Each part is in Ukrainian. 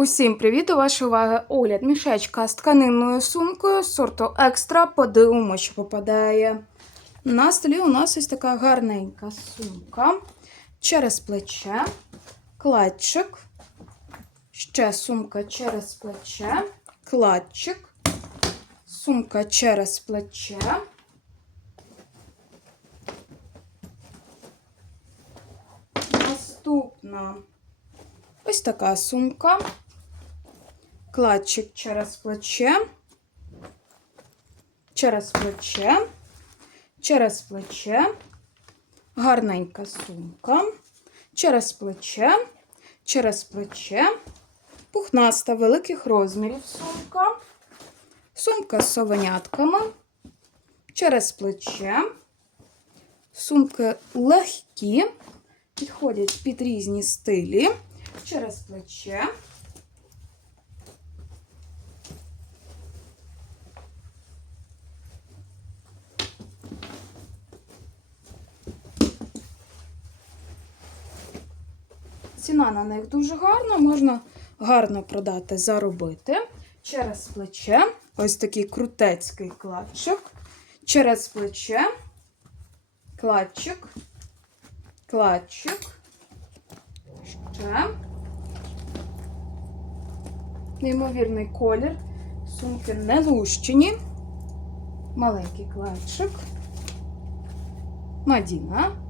Усім привіт! До вашої уваги огляд мішечка з тканинною сумкою сорту екстра. Подивимо, що попадає. На столі у нас ось така гарненька сумка. Через плече, кладчик. Ще сумка через плече, кладчик. Сумка через плече. Наступна. Ось така сумка. Кладчик через плече. Через плече. Через плече. Гарненька сумка. Через плече. Через плече. Пухнаста великих розмірів сумка. Сумка з совенятками. Через плече. Сумки легкі. Підходять під різні стилі. Через плече. Ціна на них дуже гарна, можна гарно продати, заробити. Через плече. Ось такий крутецький кладчик. Через плече. Кладчик. Кладчик. Ще. Неймовірний колір. Сумки не лущені. Маленький кладчик. Мадіна.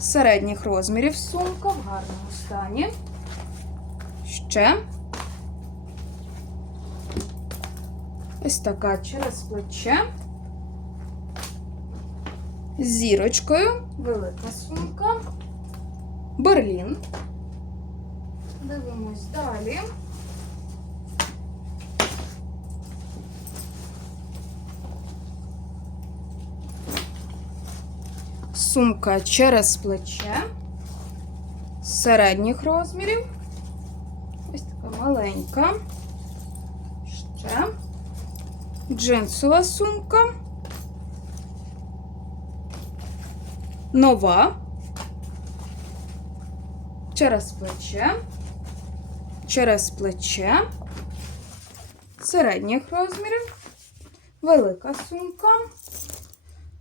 Середніх розмірів сумка в гарному стані. Ще. Ось така через плече. З зірочкою. Велика сумка. Берлін. Дивимось далі. Сумка через плече. Середніх розмірів. Ось така маленька. Ще. Джинсова сумка. Нова. Через плече. Через плече. Середніх розмірів. Велика сумка.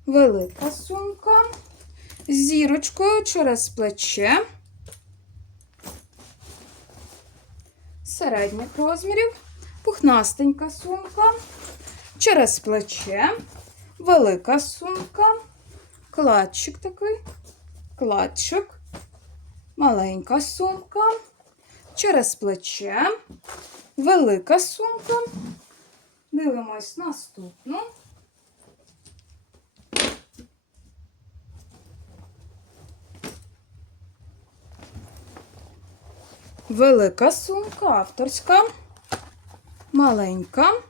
Велика сумка. Зірочкою через плече. Середніх розмірів. Пухнастенька сумка. Через плече. Велика сумка. Кладчик такий. Кладчик. Маленька сумка. Через плече. Велика сумка. Дивимось наступну. Велика сумка, авторська, маленька.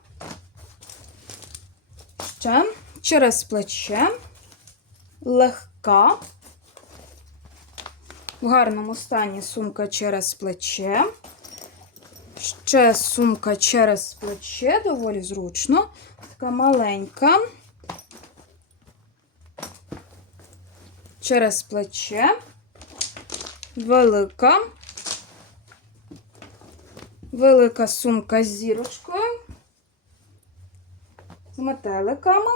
Ще через плече, легка. В гарному стані сумка через плече. Ще сумка через плече, доволі зручно. Така маленька. Через плече. Велика. Велика сумка з зірочкою. З метеликами.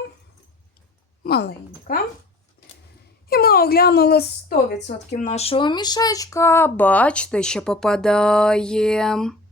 Маленька. І ми оглянули 100% нашого мішечка. Бачите, що попадає.